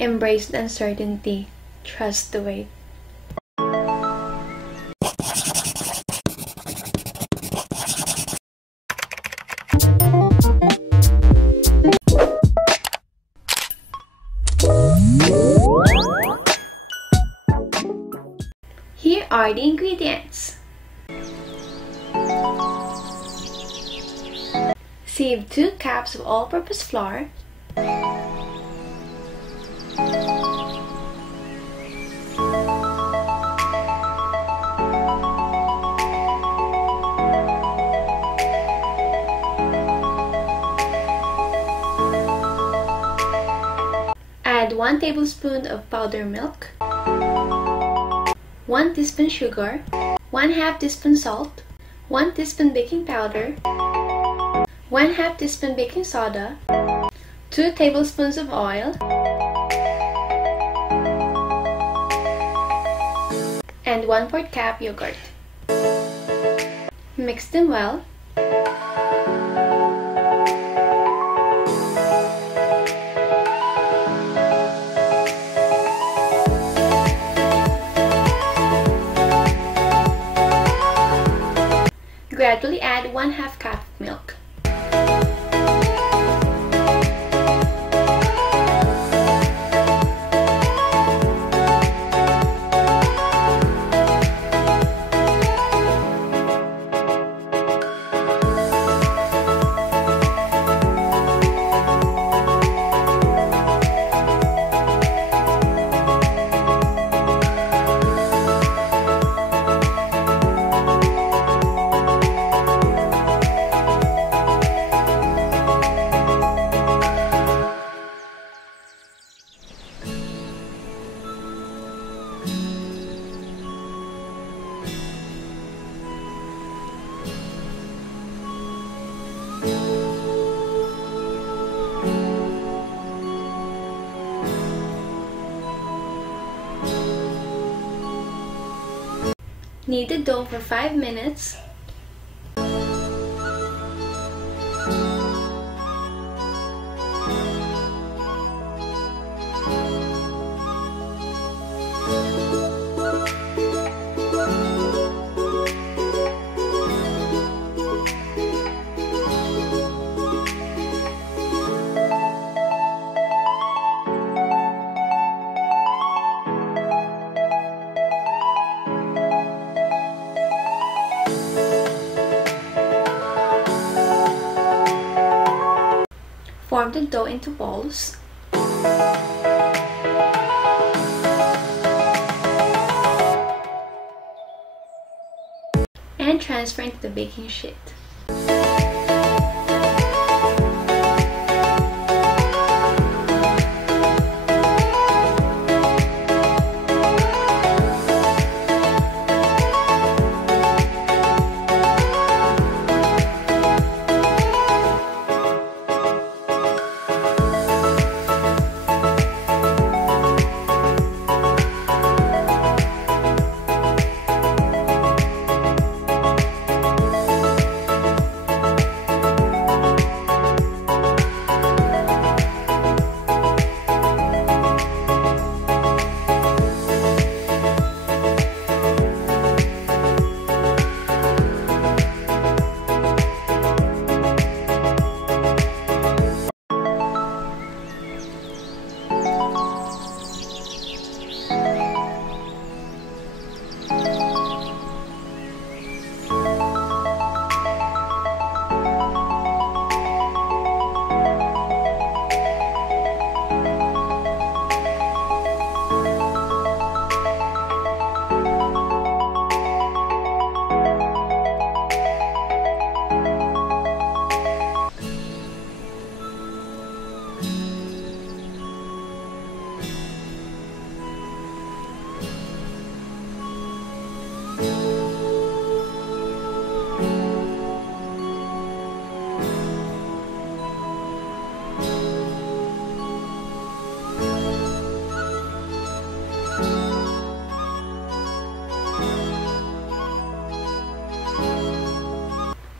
Embrace the uncertainty. Trust the wait. Here are the ingredients. Sieve 2 cups of all-purpose flour. Add 1 tablespoon of powdered milk, 1 teaspoon sugar, 1/2 teaspoon salt, 1 teaspoon baking powder, 1/2 teaspoon baking soda, 2 tablespoons of oil, and 1/4 cup yogurt. Mix them well. Gradually add 1/2 cup of milk. Knead the dough for 5 minutes. Form the dough into balls. And transfer into the baking sheet.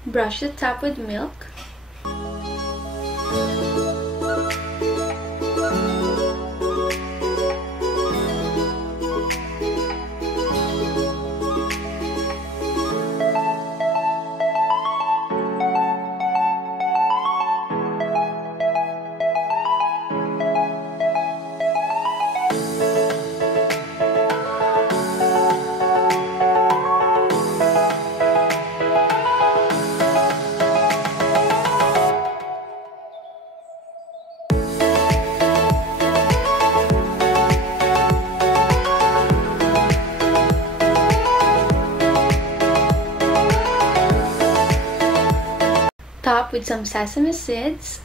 Brush the top with milk. with some sesame seeds,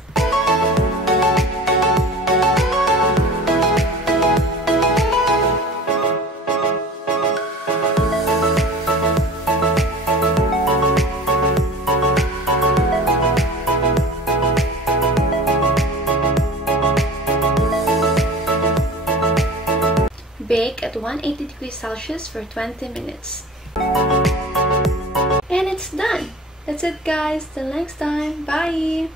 bake at 180 degrees Celsius for 20 minutes. And it's done! That's it guys, till next time, bye!